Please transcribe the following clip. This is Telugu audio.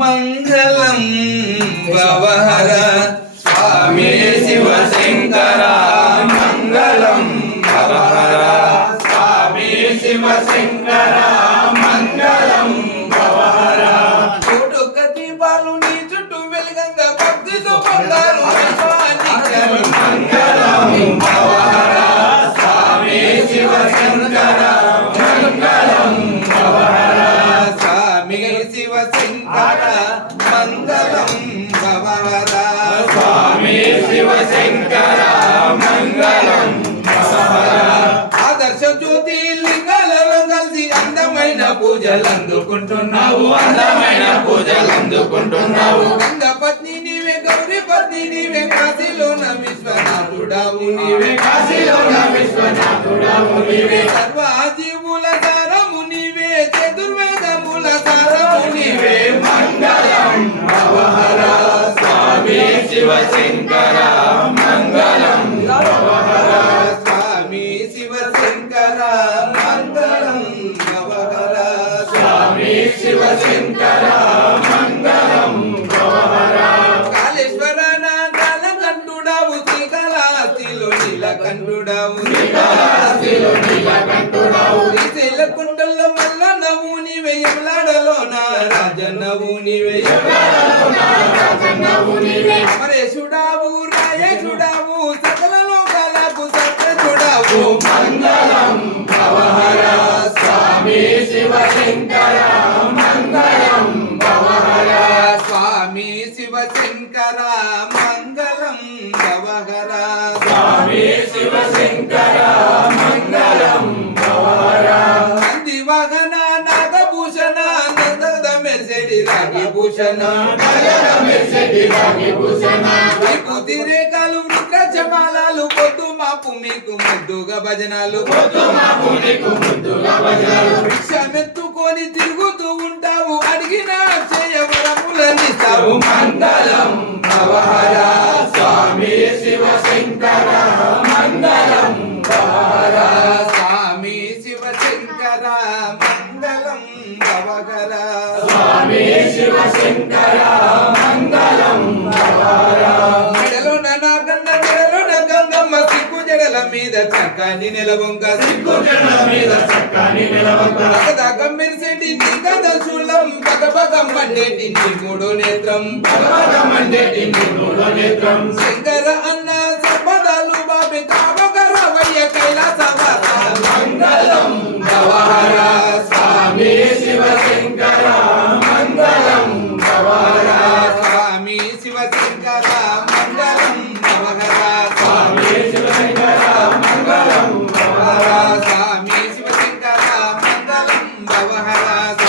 మంగళం భవహర స్వామి శివశంకర మంగళం భవహర స్వామి శివశంకర మంగళం భవహర కోటొక్క దీపాలు నీ చుట్టూ వెలుగంగా భక్తితో బంగారు మంగళం భవహర స్వామి శివశంకర మంగళం భవహర స్వామి శివశంకర మంగళం భవహర స్వామి శివశంకర మంగళం భవహర ఆదర్శ జ్యోతి లింగాలలో కలిసి అందమైన పూజలు అందుకుంటున్నావు అందమైన పూజలు అందుకుంటున్నావు గంగ పత్ని నీవే గౌరీ పత్ని నీవే కాశీలోన విశ్వనాథుడావు నీవే కాశీలోన విశ్వనాథుడావు నీవే సర్వ జీవుల సారము నీవే చతుర్వేదముల సారము నీవే మంగళం భవహర స్వామి శివశంకర మంగళం భవహర స్వామి శివశంకర మంగళం భవహర స్వామి శివశంకర మంగళం భవహర కాళేశ్వర నాదాల కంటుడావు శ్రీకాళహస్తిలో నీలకంఠుడావు శ్రీకాళహస్తిలో నీలకంఠుడావు శ్రీశైల కుండల్లో మల్లన్నవు నీవే యమలాడలో నా రాజన్నవు నీవే అమరేశుడావు రాయేశుడావు సకల లోకాలకు సత్యచుడావు మంగళం భవహర స్వామి శివశంకర మంగళం భవహర స్వామి శివశంకర మంగళం భవహర స్వామి శివశంకర మంగళం భవహర నంది వాహన నాగభూషణ నందద మెర్సెడి రాగిభూషణ మెర్సెడి రాగిభూషణ విభూతి రేఖలు రుద్రజమాలాలు పొద్దు మాపు మీకు ముద్దుగా భజనాలు పొద్దు మాపు మీకు ముద్దుగా భజనాలు భిక్షమెత్తుకొని తిరుగుతూ ఉంటావు అడిగిన అక్షయవరములనిస్తావు మంగళం భవహర స్వామి శివశంకర మంగళం భవహర స్వామి శివశంకర మంగళం భవహర స్వామి శివశంకర మంగళం భవహర మెడలో నాగన్న జడలో గంగమ్మ సిగ్గు జడల మీద చక్కని నెలవంక సిగ్గు జడల మీద చక్కని నెలవంక పగదగం మెరిసేటి నీ గదశూలం పగపగం మండేటి నీ మూడో నేత్రం పగపగం మండేటి నీ మూడో నేత్రం శంకర అన్న సంపదాలు బాబి కావగరవయ్య కైలాసవాస మంగళం భవహర స్వామి శివశంకర మంగళం భవహర స్వామి శివశంకర